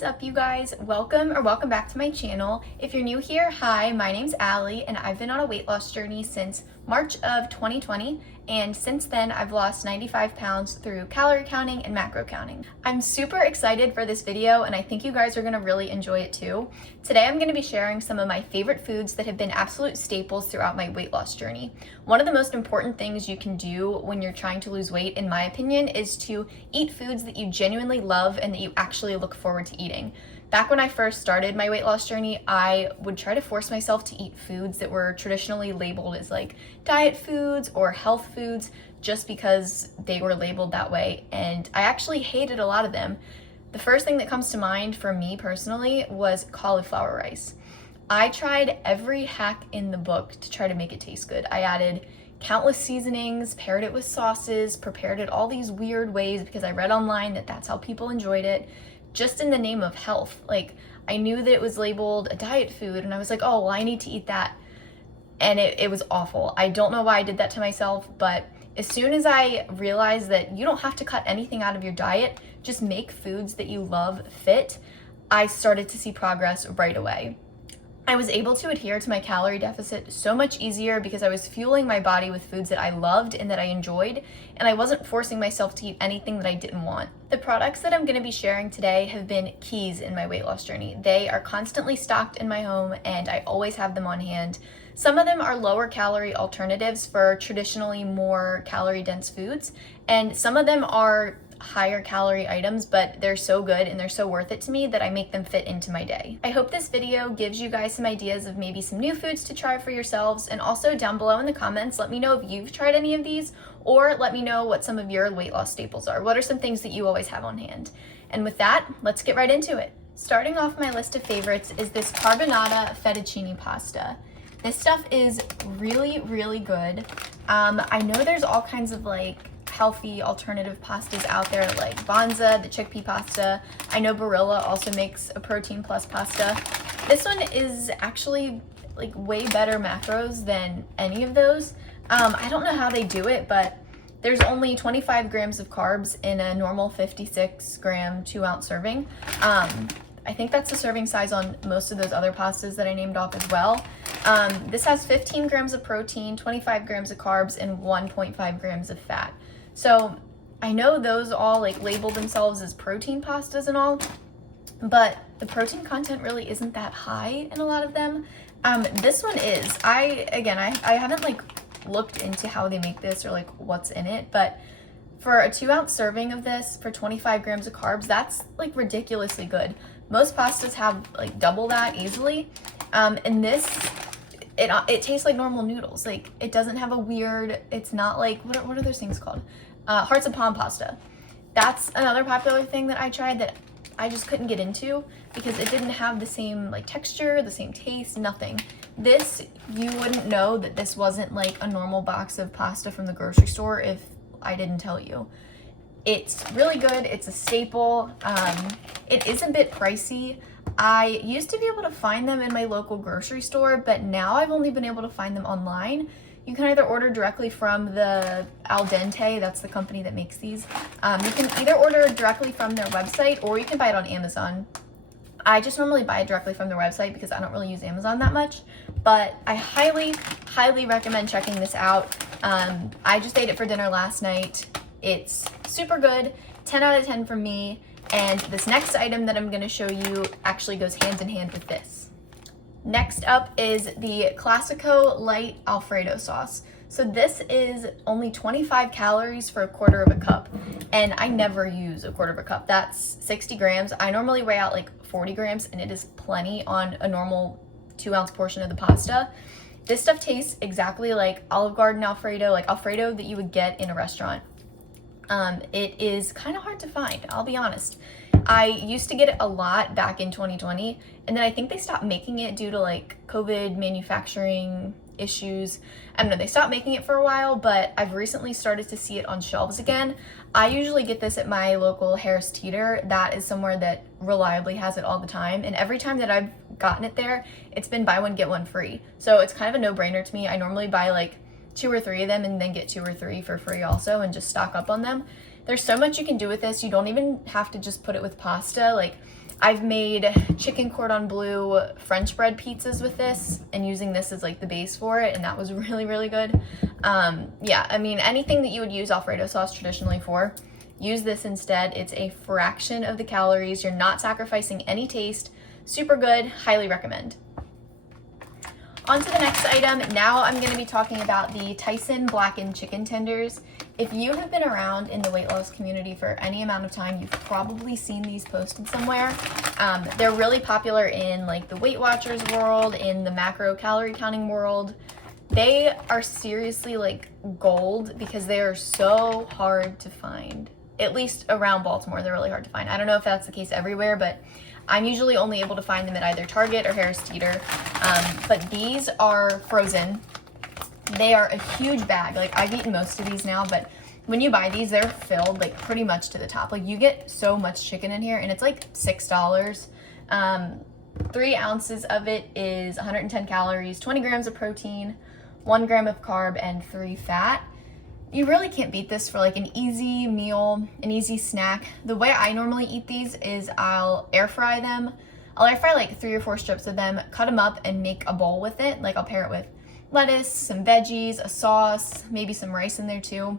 is up, you guys? Welcome back to my channel. If you're new here, hi, my name's Allie and I've been on a weight loss journey since March of 2020, and since then I've lost 95 pounds through calorie counting and macro counting. I'm super excited for this video and I think you guys are gonna really enjoy it too. Today I'm gonna be sharing some of my favorite foods that have been absolute staples throughout my weight loss journey. One of the most important things you can do when you're trying to lose weight, in my opinion, is to eat foods that you genuinely love and that you actually look forward to eating. Back when I first started my weight loss journey, I would try to force myself to eat foods that were traditionally labeled as like diet foods or health foods just because they were labeled that way, and I actually hated a lot of them. The first thing that comes to mind for me personally was cauliflower rice. I tried every hack in the book to try to make it taste good. I added countless seasonings, paired it with sauces, prepared it all these weird ways because I read online that that's how people enjoyed it, just in the name of health. Like, I knew that it was labeled a diet food and I was like, oh, well, I need to eat that. And it was awful. I don't know why I did that to myself, but as soon as I realized that you don't have to cut anything out of your diet, just make foods that you love fit, I started to see progress right away. I was able to adhere to my calorie deficit so much easier because I was fueling my body with foods that I loved and that I enjoyed, and I wasn't forcing myself to eat anything that I didn't want. The products that I'm going to be sharing today have been keys in my weight loss journey. They are constantly stocked in my home and I always have them on hand. Some of them are lower calorie alternatives for traditionally more calorie dense foods, and some of them are higher calorie items, but they're so good and they're so worth it to me that I make them fit into my day. I hope this video gives you guys some ideas of maybe some new foods to try for yourselves, and also down below in the comments, let me know if you've tried any of these, or let me know what some of your weight loss staples are. What are some things that you always have on hand? And with that, let's get right into it. Starting off my list of favorites is this carbonara fettuccine pasta. This stuff is really, really good. I know there's all kinds of like healthy alternative pastas out there like Banza, the chickpea pasta. I know Barilla also makes a protein plus pasta. This one is actually like way better macros than any of those. I don't know how they do it, but there's only 25 grams of carbs in a normal 56 gram 2-ounce serving. I think that's the serving size on most of those other pastas that I named off as well. This has 15 grams of protein, 25 grams of carbs, and 1.5 grams of fat. So I know those all like label themselves as protein pastas and all, but the protein content really isn't that high in a lot of them. This one is. I haven't like looked into how they make this or like what's in it, but for a 2-ounce serving of this for 25 grams of carbs, that's like ridiculously good. Most pastas have like double that easily, and this, it tastes like normal noodles. Like, it doesn't have a weird, it's not like, what are those things called? Hearts of palm pasta. That's another popular thing that I tried that I just couldn't get into because it didn't have the same like texture, the same taste, nothing. This, you wouldn't know that this wasn't like a normal box of pasta from the grocery store if I didn't tell you. It's really good. It's a staple. It is a bit pricey. I used to be able to find them in my local grocery store, but now I've only been able to find them online. You can either order directly from the Al Dente, that's the company that makes these. You can either order directly from their website or you can buy it on Amazon. I just normally buy it directly from their website because I don't really use Amazon that much, but I highly, highly recommend checking this out. I just ate it for dinner last night. It's super good, 10 out of 10 for me, and this next item that I'm going to show you actually goes hand in hand with this. Next up is the Classico Light Alfredo Sauce. So this is only 25 calories for a quarter of a cup, and I never use a quarter of a cup. That's 60 grams. I normally weigh out like 40 grams, and it is plenty on a normal 2-ounce portion of the pasta. This stuff tastes exactly like Olive Garden Alfredo, like Alfredo that you would get in a restaurant. It is kind of hard to find, I'll be honest. I used to get it a lot back in 2020, and then I think they stopped making it due to like COVID manufacturing issues. I don't know, they stopped making it for a while, but I've recently started to see it on shelves again. I usually get this at my local Harris Teeter. That is somewhere that reliably has it all the time, and every time that I've gotten it there, it's been buy one, get one free. So it's kind of a no-brainer to me. I normally buy like 2 or 3 of them and then get 2 or 3 for free also and just stock up on them. There's so much you can do with this. You don't even have to just put it with pasta. Like, I've made chicken cordon bleu French bread pizzas with this and using this as like the base for it, and that was really, really good. Yeah, I mean, anything that you would use Alfredo sauce traditionally for, use this instead. It's a fraction of the calories. You're not sacrificing any taste. Super good, highly recommend. On to the next item. Now I'm going to be talking about the Tyson blackened chicken tenders. If you have been around in the weight loss community for any amount of time, you've probably seen these posted somewhere. They're really popular in like the Weight Watchers world, in the macro calorie counting world. They are seriously like gold because they are so hard to find. At least around Baltimore, they're really hard to find. I don't know if that's the case everywhere, but I'm usually only able to find them at either Target or Harris Teeter. But these are frozen. They are a huge bag. Like, I've eaten most of these now, but when you buy these, they're filled like pretty much to the top. Like, you get so much chicken in here, and it's like $6. 3 ounces of it is 110 calories, 20 grams of protein, 1 gram of carb, and 3 fat. You really can't beat this for like an easy meal, an easy snack. The way I normally eat these is I'll air fry them. I'll air fry like 3 or 4 strips of them, cut them up, and make a bowl with it. Like, I'll pair it with lettuce, some veggies, a sauce, maybe some rice in there too.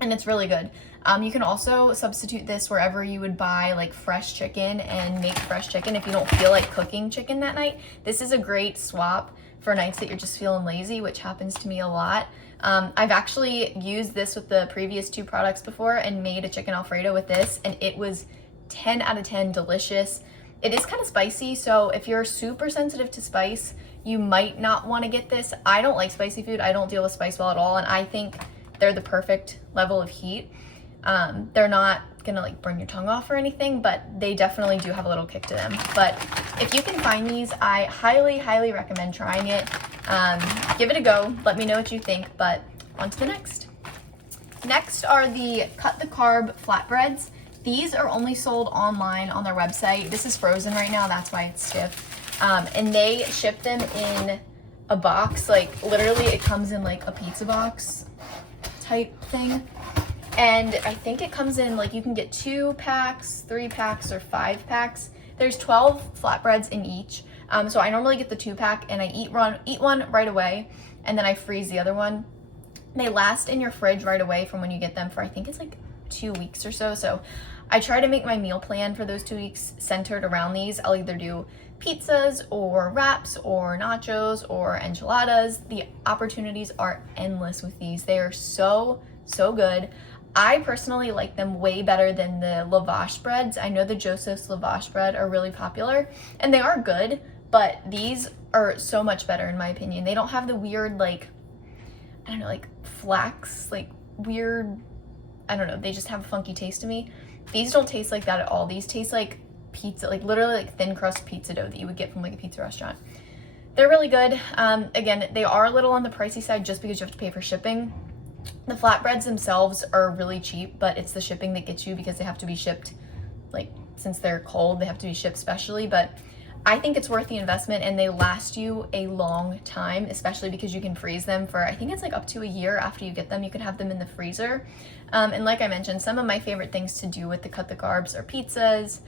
And it's really good. You can also substitute this wherever you would buy like fresh chicken and make fresh chicken if you don't feel like cooking chicken that night. This is a great swap for nights that you're just feeling lazy, which happens to me a lot. I've actually used this with the previous 2 products before and made a chicken Alfredo with this, and it was 10 out of 10 delicious. It is kind of spicy, so if you're super sensitive to spice, you might not want to get this. I don't like spicy food. I don't deal with spice well at all, and I think they're the perfect level of heat. They're not gonna like burn your tongue off or anything, but they definitely do have a little kick to them. But if you can find these, I highly, highly recommend trying it. Give it a go. Let me know what you think, but on to the next. Next are the cut the carb flatbreads. These are only sold online on their website. This is frozen right now, that's why it's stiff. And they ship them in a box, like literally it comes in like a pizza box type thing. And I think it comes in like you can get 2 packs, 3 packs, or 5 packs. There's 12 flatbreads in each. So I normally get the 2-pack and I eat one right away, and then I freeze the other one. They last in your fridge right away from when you get them for I think it's like 2 weeks or so. So I try to make my meal plan for those 2 weeks centered around these. I'll either do pizzas or wraps or nachos or enchiladas. The opportunities are endless with these. They are so, so good. I personally like them way better than the lavash breads. I know the Joseph's lavash bread are really popular, and they are good, but these are so much better in my opinion. They don't have the weird, like, I don't know, like flax, like weird, I don't know, they just have a funky taste to me. These don't taste like that at all. These taste like pizza, like literally like thin crust pizza dough that you would get from like a pizza restaurant. They're really good. Again, they are a little on the pricey side just because you have to pay for shipping. The flatbreads themselves are really cheap, but it's the shipping that gets you because they have to be shipped, like, since they're cold, they have to be shipped specially. But I think it's worth the investment, and they last you a long time, especially because you can freeze them for, I think it's like up to a year after you get them. You can have them in the freezer. And like I mentioned, some of my favorite things to do with the cut the carbs are pizzas.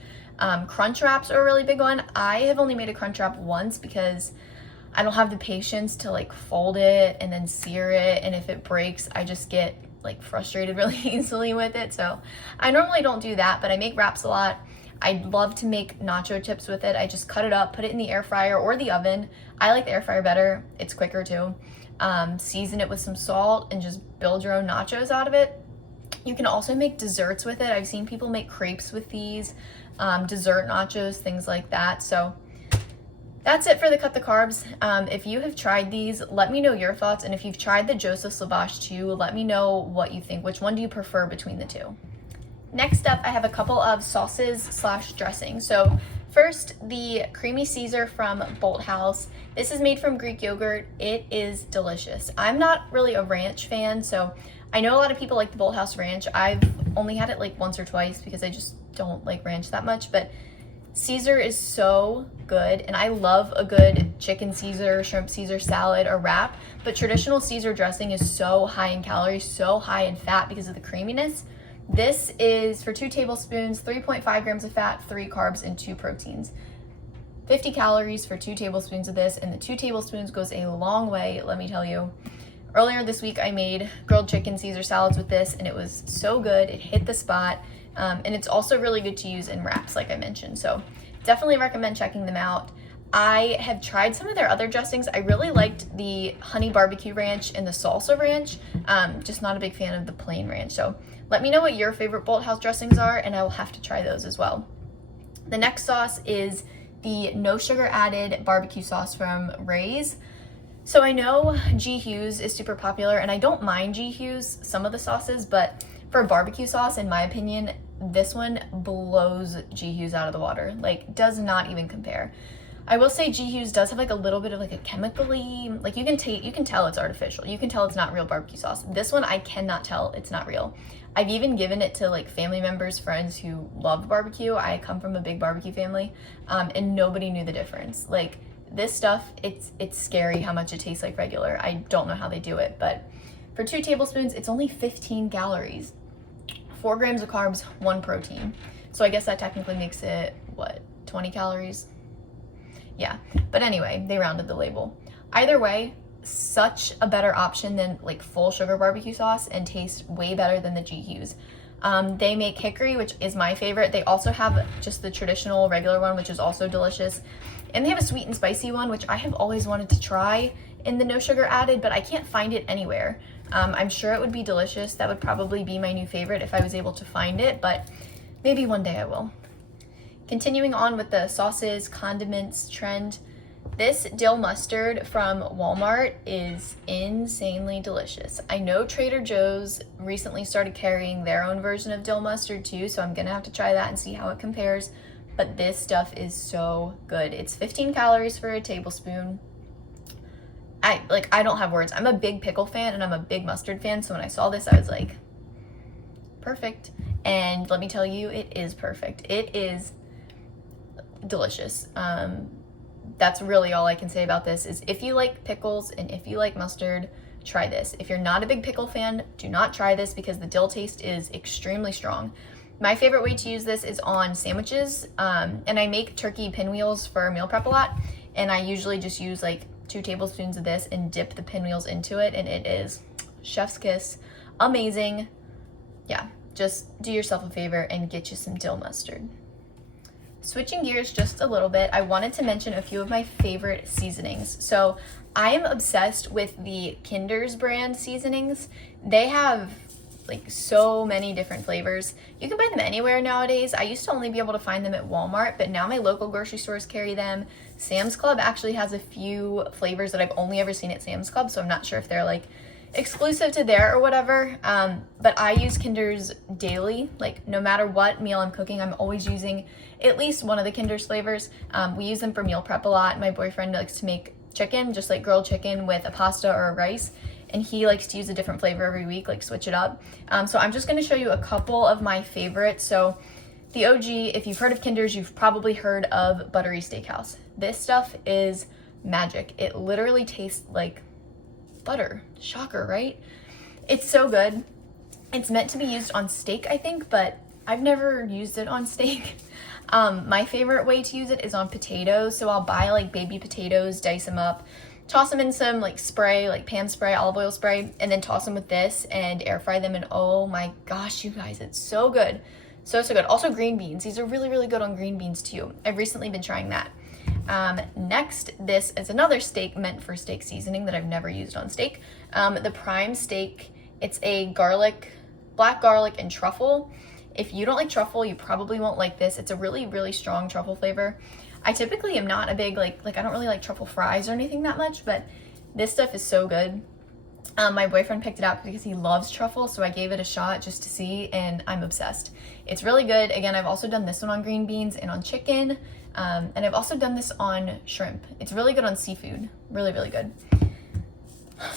Crunch wraps are a really big one. I have only made a crunch wrap once because I don't have the patience to like fold it and then sear it, and if it breaks, I just get like frustrated really easily with it. So I normally don't do that, but I make wraps a lot. I love to make nacho chips with it. I just cut it up, put it in the air fryer or the oven. I like the air fryer better. It's quicker too. Season it with some salt and just build your own nachos out of it. You can also make desserts with it. I've seen people make crepes with these, dessert nachos, things like that. So that's it for the cut the carbs. If you have tried these, let me know your thoughts. And if you've tried the Joseph's Lavash too, let me know what you think. Which one do you prefer between the 2? Next up, I have a couple of sauces / dressings. So first, the creamy Caesar from Bolthouse. This is made from Greek yogurt. It is delicious. I'm not really a ranch fan, so I know a lot of people like the Bolthouse ranch. I've only had it like once or twice because I just don't like ranch that much, but Caesar is so good, and I love a good chicken Caesar, shrimp Caesar salad or wrap, but traditional Caesar dressing is so high in calories, so high in fat because of the creaminess. This is for 2 tablespoons, 3.5 grams of fat, 3 carbs, and 2 proteins. 50 calories for 2 tablespoons of this, and the 2 tablespoons goes a long way, let me tell you. Earlier this week, I made grilled chicken Caesar salads with this, and it was so good. It hit the spot, and it's also really good to use in wraps, like I mentioned. So definitely recommend checking them out. I have tried some of their other dressings. I really liked the honey barbecue ranch and the salsa ranch. Just not a big fan of the plain ranch. So let me know what your favorite Bolthouse dressings are, and I will have to try those as well. The next sauce is the no sugar added barbecue sauce from Ray's. So I know G. Hughes is super popular, and I don't mind G. Hughes, some of the sauces, but for a barbecue sauce, in my opinion, this one blows G. Hughes out of the water. Like, does not even compare. I will say G. Hughes does have like a little bit of like a chemically, like you can tell it's artificial. You can tell it's not real barbecue sauce. This one, I cannot tell it's not real. I've even given it to like family members, friends who love barbecue. I come from a big barbecue family, and nobody knew the difference. Like, this stuff, it's scary how much it tastes like regular. I don't know how they do it, but for 2 tablespoons, it's only 15 calories, 4 grams of carbs, 1 protein. So I guess that technically makes it, what, 20 calories? Yeah, but anyway, they rounded the label. Either way, such a better option than like full sugar barbecue sauce, and tastes way better than the G. Hughes. They make hickory, which is my favorite. They also have just the traditional regular one, which is also delicious. And they have a sweet and spicy one, which I have always wanted to try in the no sugar added, but I can't find it anywhere. I'm sure it would be delicious. That would probably be my new favorite if I was able to find it, but maybe one day I will. Continuing on with the sauces, condiments trend, this dill mustard from Walmart is insanely delicious. I know Trader Joe's recently started carrying their own version of dill mustard too, so I'm gonna have to try that and see how it compares. But this stuff is so good. It's 15 calories for a tablespoon. I don't have words. I'm a big pickle fan and I'm a big mustard fan, so when I saw this, I was like, perfect. And let me tell you, it is perfect. It is delicious. That's really all I can say about this, is if you like pickles and if you like mustard, try this. If you're not a big pickle fan, do not try this because the dill taste is extremely strong. My favorite way to use this is on sandwiches, and I make turkey pinwheels for meal prep a lot, and I usually just use like 2 tablespoons of this and dip the pinwheels into it, and it is chef's kiss, amazing. Yeah, just do yourself a favor and get you some dill mustard. Switching gears just a little bit, I wanted to mention a few of my favorite seasonings. So I am obsessed with the Kinder's brand seasonings. They have like so many different flavors. You can buy them anywhere nowadays. I used to only be able to find them at Walmart, but now my local grocery stores carry them. Sam's Club actually has a few flavors that I've only ever seen at Sam's Club, so I'm not sure if they're like exclusive to there or whatever. But I use Kinder's daily. Like, no matter what meal I'm cooking, I'm always using at least one of the Kinder's flavors. We use them for meal prep a lot. My boyfriend likes to make chicken, just like grilled chicken with a pasta or a rice, and he likes to use a different flavor every week, like switch it up. So I'm just gonna show you a couple of my favorites. So the OG, if you've heard of Kinder's, you've probably heard of Buttery Steakhouse. This stuff is magic. It literally tastes like butter. Shocker, right? It's so good. It's meant to be used on steak, I think, but I've never used it on steak. My favorite way to use it is on potatoes. So I'll buy like baby potatoes, dice them up, toss them in some like spray, like pan spray, olive oil spray, and then toss them with this and air fry them. And oh my gosh, you guys, it's so good. So good. Also green beans. These are really, really good on green beans too. I've recently been trying that. Next, this is another steak meant for steak seasoning that I've never used on steak. The prime steak, it's a black garlic and truffle. If you don't like truffle, you probably won't like this. It's a really, really strong truffle flavor. I typically am not a big, like I don't really like truffle fries or anything that much, but this stuff is so good. My boyfriend picked it up because he loves truffle, so I gave it a shot just to see, and I'm obsessed. It's really good. Again, I've also done this one on green beans and on chicken, and I've also done this on shrimp. It's really good on seafood. Really, really good.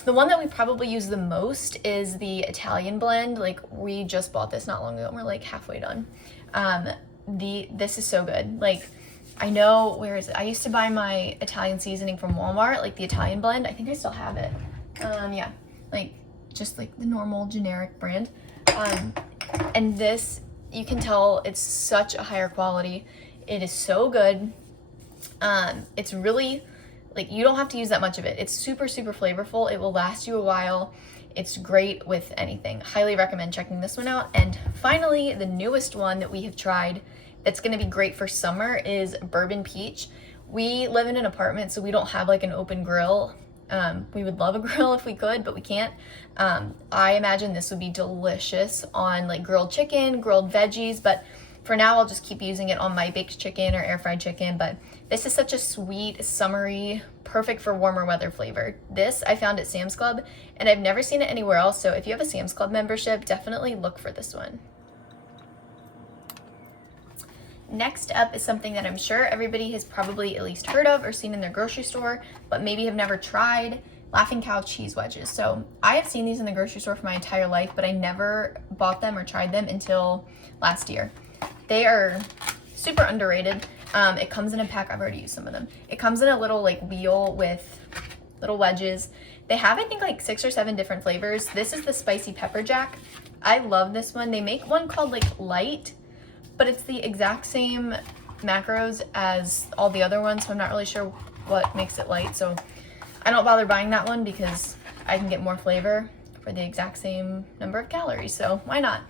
The one that we probably use the most is the Italian blend. Like, we just bought this not long ago and we're like halfway done. This is so good. Like, I know, where is it? I used to buy my Italian seasoning from Walmart, like the Italian blend. I think I still have it. Yeah, like just like the normal generic brand. And this, you can tell it's such a higher quality. It is so good. It's really, like, you don't have to use that much of it. It's super, super flavorful. It will last you a while. It's great with anything. Highly recommend checking this one out. And finally, the newest one that we have tried that's gonna be great for summer is bourbon peach. We live in an apartment, so we don't have like an open grill. We would love a grill if we could, but we can't. I imagine this would be delicious on like grilled chicken, grilled veggies, but for now I'll just keep using it on my baked chicken or air fried chicken. But this is such a sweet, summery, perfect for warmer weather flavor. This I found at Sam's Club, and I've never seen it anywhere else, so if you have a Sam's Club membership, definitely look for this one. Next up is something that I'm sure everybody has probably at least heard of or seen in their grocery store, but maybe have never tried. Laughing Cow cheese wedges. So I have seen these in the grocery store for my entire life, but I never bought them or tried them until last year. They are super underrated. It comes in a pack. I've already used some of them. It comes in a little like wheel with little wedges. They have, I think, like 6 or 7 different flavors. This is the spicy pepper jack. I love this one. They make one called like light, but it's the exact same macros as all the other ones, so I'm not really sure what makes it light. So I don't bother buying that one because I can get more flavor for the exact same number of calories, so why not?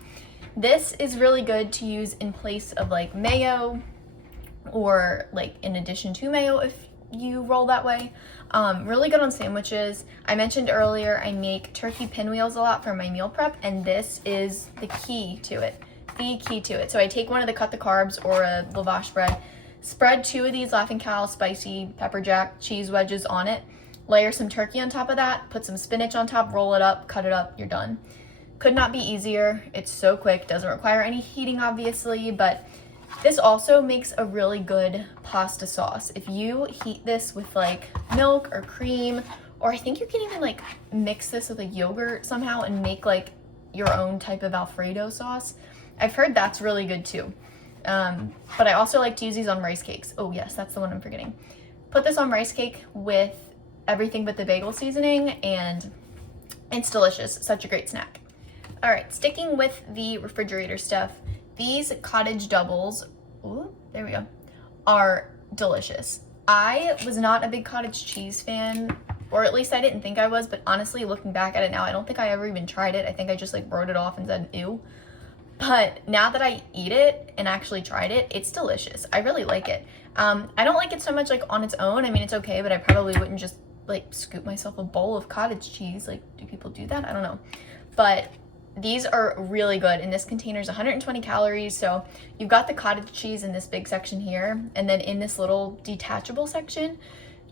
This is really good to use in place of like mayo, or like in addition to mayo if you roll that way. Really good on sandwiches. I mentioned earlier I make turkey pinwheels a lot for my meal prep, and this is the key to it. So I take one of the cut the carbs or a lavash bread, spread 2 of these Laughing Cow spicy pepper jack cheese wedges on it, layer some turkey on top of that, put some spinach on top, roll it up, cut it up, you're done. Could not be easier. It's so quick, doesn't require any heating obviously, but this also makes a really good pasta sauce. If you heat this with like milk or cream, or I think you can even like mix this with a yogurt somehow and make like your own type of Alfredo sauce. I've heard that's really good too. But I also like to use these on rice cakes. Oh yes, that's the one I'm forgetting. Put this on rice cake with everything but the bagel seasoning, and it's delicious. Such a great snack. All right, sticking with the refrigerator stuff, these cottage doubles, ooh, there we go, are delicious. I was not a big cottage cheese fan, or at least I didn't think I was, but honestly, looking back at it now, I don't think I ever even tried it. I think I just like wrote it off and said, ew. But now that I eat it and actually tried it, it's delicious. I really like it. I don't like it so much like on its own. I mean, it's okay, but I probably wouldn't just like scoop myself a bowl of cottage cheese. Like, do people do that? I don't know. But these are really good, and this container's 120 calories. So you've got the cottage cheese in this big section here, and then in this little detachable section,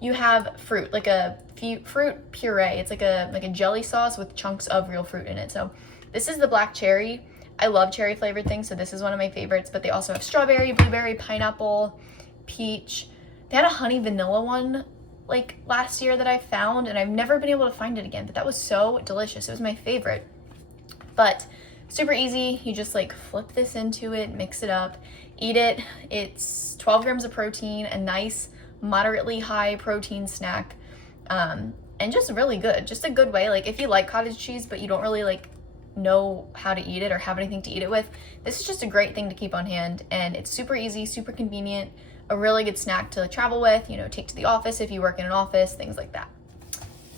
you have fruit, like a fruit puree. It's like a jelly sauce with chunks of real fruit in it. So this is the black cherry. I love cherry flavored things, so this is one of my favorites, but they also have strawberry, blueberry, pineapple, peach. They had a honey vanilla one like last year that I found, and I've never been able to find it again, but that was so delicious. It was my favorite. But super easy. You just like flip this into it, mix it up, eat it. It's 12 grams of protein, a nice moderately high protein snack, and just really good. Just a good way, like if you like cottage cheese but you don't really like know how to eat it or have anything to eat it with, this is just a great thing to keep on hand, and it's super easy, super convenient, a really good snack to travel with, you know, take to the office if you work in an office, things like that.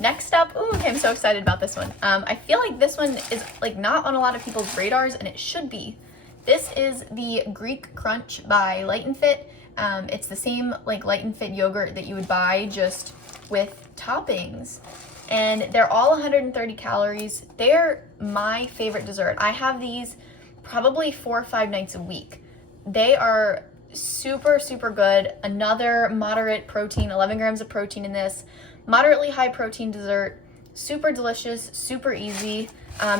Next up, ooh, okay, I'm so excited about this one. I feel like this one is like not on a lot of people's radars, and it should be. This is the Greek Crunch by Light and Fit. It's the same like Light and Fit yogurt that you would buy, just with toppings. And they're all 130 calories. They're my favorite dessert. I have these probably 4 or 5 nights a week. They are super, super good. Another moderate protein, 11 grams of protein in this. Moderately high protein dessert. Super delicious, super easy.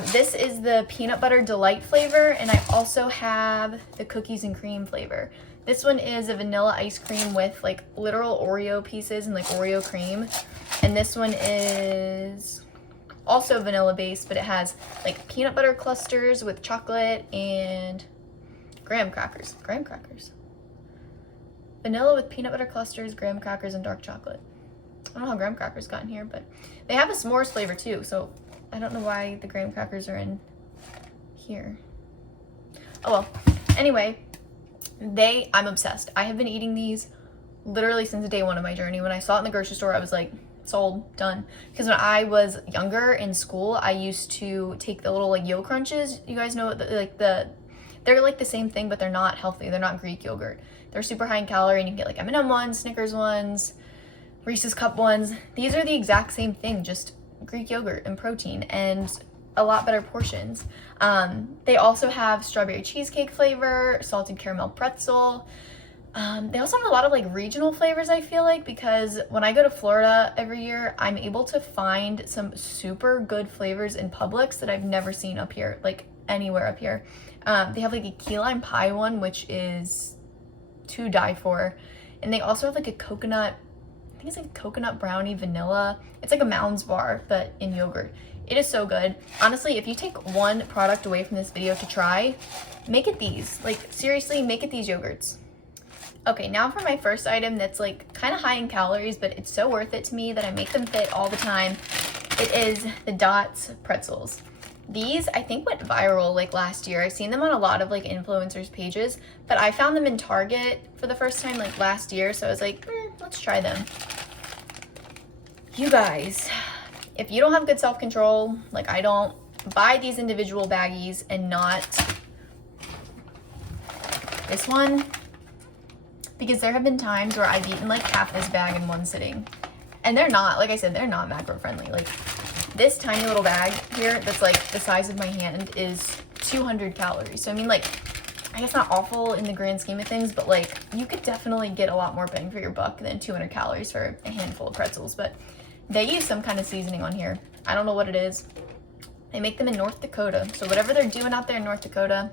This is the peanut butter delight flavor, and I also have the cookies and cream flavor. This one is a vanilla ice cream with like literal Oreo pieces and like Oreo cream. And this one is also vanilla based, but it has like peanut butter clusters with chocolate and graham crackers. Graham crackers. Vanilla with peanut butter clusters, graham crackers, and dark chocolate. I don't know how graham crackers got in here, but they have a s'mores flavor too. So I don't know why the graham crackers are in here. Oh well. Anyway, I'm obsessed. I have been eating these literally since day one of my journey. When I saw it in the grocery store, I was like, sold, done. Because when I was younger in school, I used to take the little like Yo Crunches. You guys know they're like the same thing, but they're not healthy. They're not Greek yogurt. They're super high in calorie, and you can get like M&M ones, Snickers ones, Reese's Cup ones. These are the exact same thing, just Greek yogurt and protein and a lot better portions. They also have strawberry cheesecake flavor, salted caramel pretzel. They also have a lot of like regional flavors, I feel like, because when I go to Florida every year, I'm able to find some super good flavors in Publix that I've never seen up here, like anywhere up here. They have like a key lime pie one, which is to die for. And they also have like a coconut, I think it's like a coconut brownie vanilla. It's like a Mounds bar, but in yogurt. It is so good. Honestly, if you take one product away from this video to try, make it these. Like seriously, make it these yogurts. Okay, now for my first item that's like kind of high in calories, but it's so worth it to me that I make them fit all the time. It is the Dots pretzels. These I think went viral like last year. I've seen them on a lot of like influencers pages, but I found them in Target for the first time like last year, so I was like, let's try them. You guys, if you don't have good self-control, like I don't, buy these individual baggies and not this one. Because there have been times where I've eaten like half this bag in one sitting. And they're not, like I said, they're not macro friendly. Like this tiny little bag here that's like the size of my hand is 200 calories. So I mean, like, I guess not awful in the grand scheme of things, but like you could definitely get a lot more bang for your buck than 200 calories for a handful of pretzels. But they use some kind of seasoning on here. I don't know what it is. They make them in North Dakota. So whatever they're doing out there in North Dakota,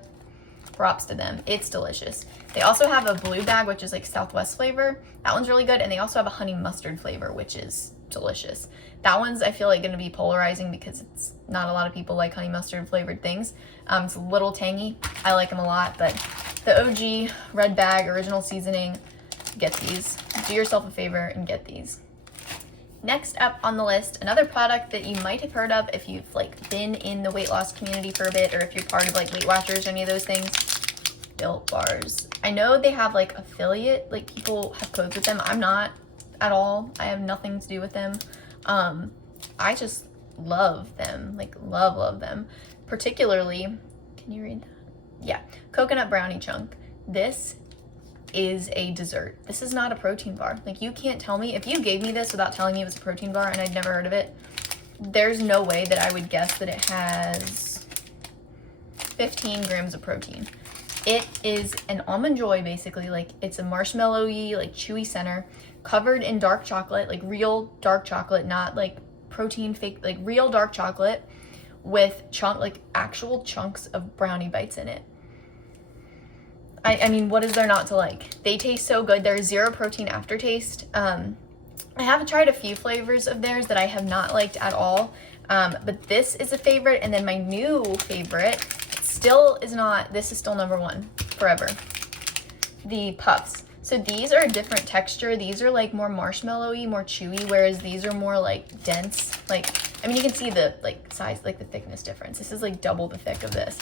props to them. It's delicious. They also have a blue bag, which is like Southwest flavor. That one's really good. And they also have a honey mustard flavor, which is delicious. That one's, I feel like, going to be polarizing because it's not a lot of people like honey mustard flavored things. It's a little tangy. I like them a lot, but the OG red bag, original seasoning, get these. Do yourself a favor and get these. Next up on the list, another product that you might have heard of if you've like been in the weight loss community for a bit, or if you're part of like Weight Watchers or any of those things. Built bars. I know they have like affiliate, like people have codes with them. I'm not at all. I have nothing to do with them. I just love them, like love them. Particularly, can you read that? Yeah, coconut brownie chunk. This is a dessert. This is not a protein bar. Like you can't tell me, if you gave me this without telling me it was a protein bar and I'd never heard of it, there's no way that I would guess that it has 15 grams of protein. It is an almond joy, basically. Like it's a marshmallowy, like chewy center, covered in dark chocolate, like real dark chocolate, not like protein fake, like real dark chocolate with like actual chunks of brownie bites in it. I mean, what is there not to like? They taste so good. There's zero protein aftertaste. I have tried a few flavors of theirs that I have not liked at all, but this is a favorite. And then my new favorite this is still number one forever. The puffs. So these are a different texture. These are like more marshmallowy, more chewy, whereas these are more like dense. Like, I mean, you can see the like size, like the thickness difference. This is like double the thick of this.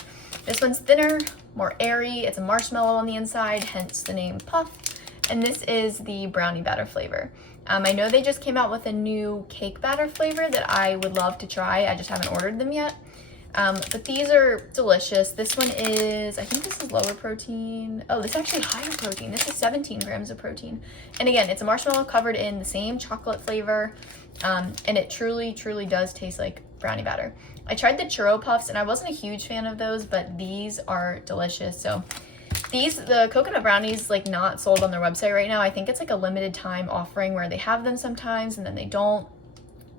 This one's thinner, more airy. It's a marshmallow on the inside, hence the name puff. And this is the brownie batter flavor. I know they just came out with a new cake batter flavor that I would love to try. I just haven't ordered them yet. But these are delicious. This one is, I think this is lower protein. Oh, this is actually higher protein. This is 17 grams of protein. And again, it's a marshmallow covered in the same chocolate flavor. And it truly, truly does taste like brownie batter. I tried the churro puffs and I wasn't a huge fan of those, but these are delicious. So the coconut brownies, like not sold on their website right now. I think it's like a limited time offering where they have them sometimes and then they don't.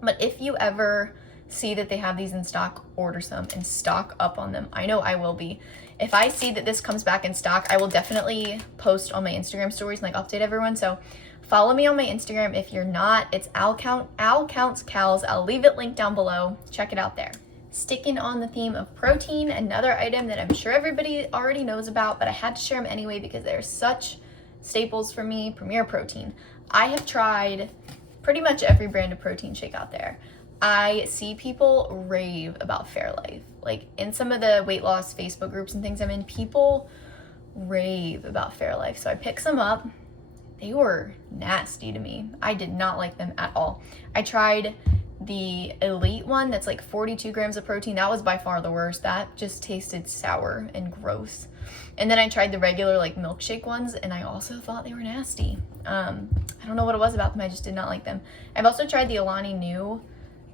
But if you ever see that they have these in stock, order some and stock up on them. I know I will be. If I see that this comes back in stock, I will definitely post on my Instagram stories and like update everyone. So follow me on my Instagram. If you're not, it's Al Counts Cals. I'll leave it linked down below. Check it out there. Sticking on the theme of protein, another item that I'm sure everybody already knows about, but I had to share them anyway because they're such staples for me, Premier Protein. I have tried pretty much every brand of protein shake out there. I see people rave about Fairlife. Like in some of the weight loss Facebook groups and things I'm in, people rave about Fairlife. So I picked some up. They were nasty to me. I did not like them at all. I tried the elite one that's like 42 grams of protein. That was by far the worst. That just tasted sour and gross. And then I tried the regular like milkshake ones, and I also thought they were nasty. I don't know what it was about them. I just did not like them. I've also tried the Alani Nu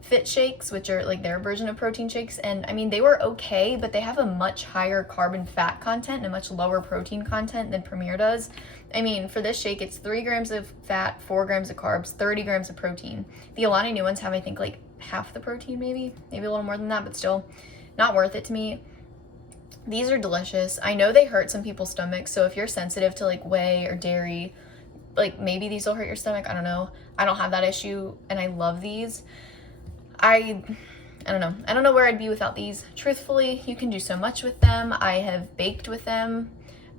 Fit shakes, which are like their version of protein shakes, and I mean they were okay, but they have a much higher carb and fat content and a much lower protein content than Premier does. I mean, for this shake, it's 3 grams of fat, 4 grams of carbs, 30 grams of protein. The Alani Nu ones have, I think, like half the protein, maybe a little more than that, but still not worth it to me. These are delicious. I know they hurt some people's stomachs, so if you're sensitive to like whey or dairy, like maybe these will hurt your stomach. I don't know. I don't have that issue, and I love these. I don't know. I don't know where I'd be without these. Truthfully, you can do so much with them. I have baked with them.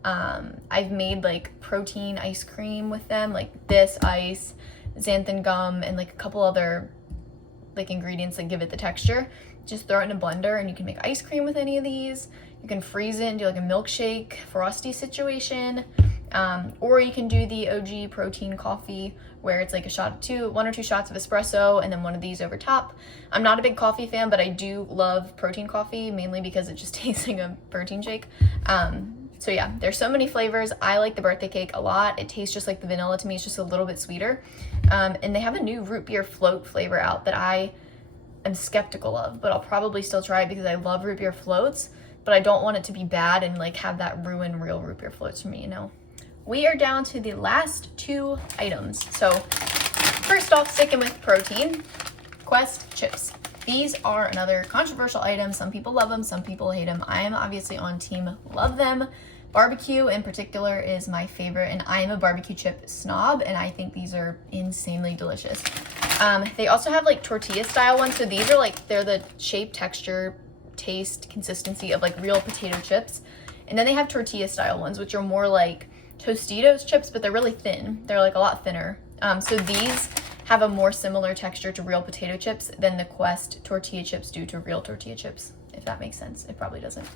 I've made like protein ice cream with them, like this ice, xanthan gum, and like a couple other like ingredients that give it the texture. Just throw it in a blender and you can make ice cream with any of these. You can freeze it and do like a milkshake frosty situation. Or you can do the OG protein coffee where it's like one or two shots of espresso and then one of these over top. I'm not a big coffee fan, but I do love protein coffee, mainly because it just tastes like a protein shake. So yeah, there's so many flavors. I like the birthday cake a lot. It tastes just like the vanilla to me. It's just a little bit sweeter. And they have a new root beer float flavor out that I am skeptical of, but I'll probably still try it because I love root beer floats, but I don't want it to be bad and like have that ruin real root beer floats for me, you know? We are down to the last 2 items. So first off, sticking with protein, Quest chips. These are another controversial item. Some people love them, some people hate them. I am obviously on team love them. Barbecue in particular is my favorite, and I am a barbecue chip snob, and I think these are insanely delicious. They also have like tortilla style ones. So these are like, they're the shape, texture, taste, consistency of like real potato chips. And then they have tortilla style ones, which are more like Tostitos chips, but they're really thin. They're like a lot thinner. So these have a more similar texture to real potato chips than the Quest tortilla chips do to real tortilla chips, if that makes sense. It probably doesn't.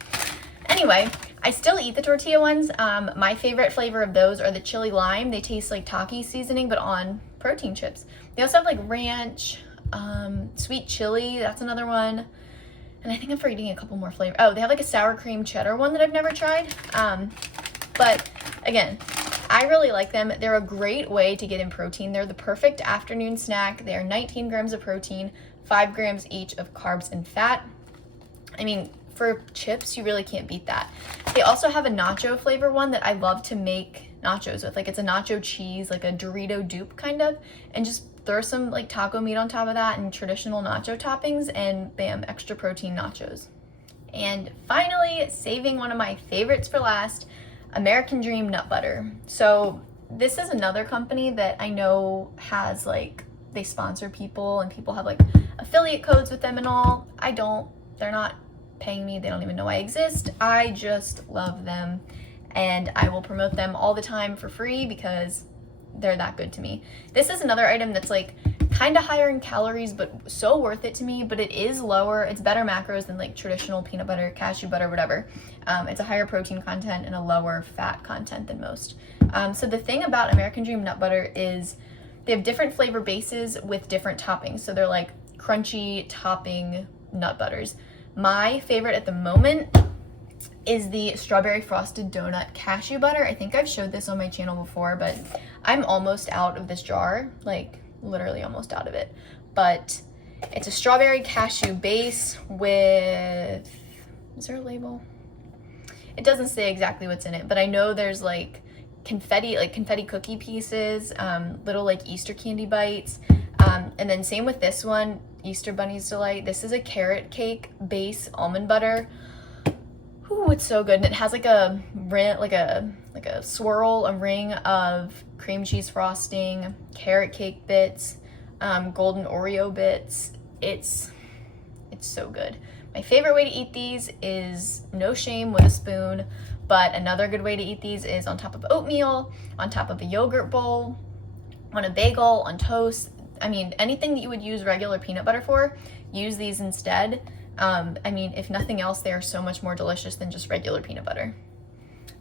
Anyway, I still eat the tortilla ones. My favorite flavor of those are the chili lime. They taste like Taki seasoning, but on protein chips. They also have like ranch, sweet chili, that's another one. And I think I'm forgetting a couple more flavors. Oh, they have like a sour cream cheddar one that I've never tried. But again, I really like them. They're a great way to get in protein. They're the perfect afternoon snack. They are 19 grams of protein, 5 grams each of carbs and fat. I mean, for chips, you really can't beat that. They also have a nacho flavor one that I love to make nachos with. Like it's a nacho cheese, like a Dorito dupe kind of, and just throw some like taco meat on top of that and traditional nacho toppings, and bam, extra protein nachos. And finally, saving one of my favorites for last, American Dream nut butter. So this is another company that I know has like, they sponsor people and people have like affiliate codes with them and all. I don't, they're not paying me. They don't even know I exist. I just love them and I will promote them all the time for free because they're that good to me. This is another item that's like kind of higher in calories, but so worth it to me, but it is lower. It's better macros than like traditional peanut butter, cashew butter, whatever. It's a higher protein content and a lower fat content than most. So the thing about American Dream nut butter is they have different flavor bases with different toppings. So they're like crunchy topping nut butters. My favorite at the moment is the strawberry frosted donut cashew butter. I think I've showed this on my channel before, but I'm almost out of this jar, like literally almost out of it. But it's a strawberry cashew base with, is there a label? It doesn't say exactly what's in it, but I know there's like confetti cookie pieces, little like Easter candy bites. And then same with this one, Easter Bunny's Delight. This is a carrot cake base almond butter. Ooh, it's so good. And it has like a swirl, a ring of cream cheese frosting, carrot cake bits, golden Oreo bits. It's so good. My favorite way to eat these is no shame with a spoon, but another good way to eat these is on top of oatmeal, on top of a yogurt bowl, on a bagel, on toast. I mean, anything that you would use regular peanut butter for, use these instead. I mean, if nothing else, they are so much more delicious than just regular peanut butter.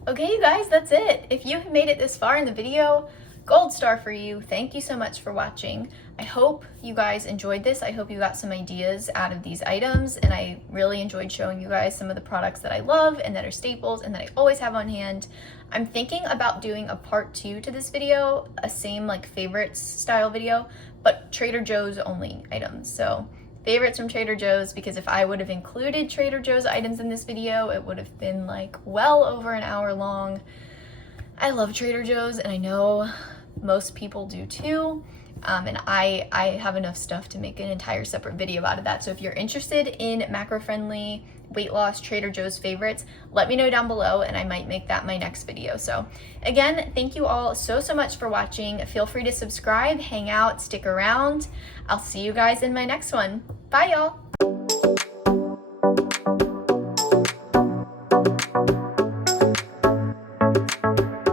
Okay, you guys, that's it. If you have made it this far in the video, gold star for you. Thank you so much for watching. I hope you guys enjoyed this. I hope you got some ideas out of these items, and I really enjoyed showing you guys some of the products that I love and that are staples and that I always have on hand. I'm thinking about doing a part 2 to this video, a same like favorites style video, but Trader Joe's only items. So favorites from Trader Joe's, because if I would have included Trader Joe's items in this video, it would have been like well over an hour long. I love Trader Joe's, and I know most people do too. And I have enough stuff to make an entire separate video out of that. So if you're interested in macro-friendly weight loss Trader Joe's favorites, let me know down below and I might make that my next video. So again, thank you all so much for watching. Feel free to subscribe, hang out, stick around. I'll see you guys in my next one. Bye, y'all.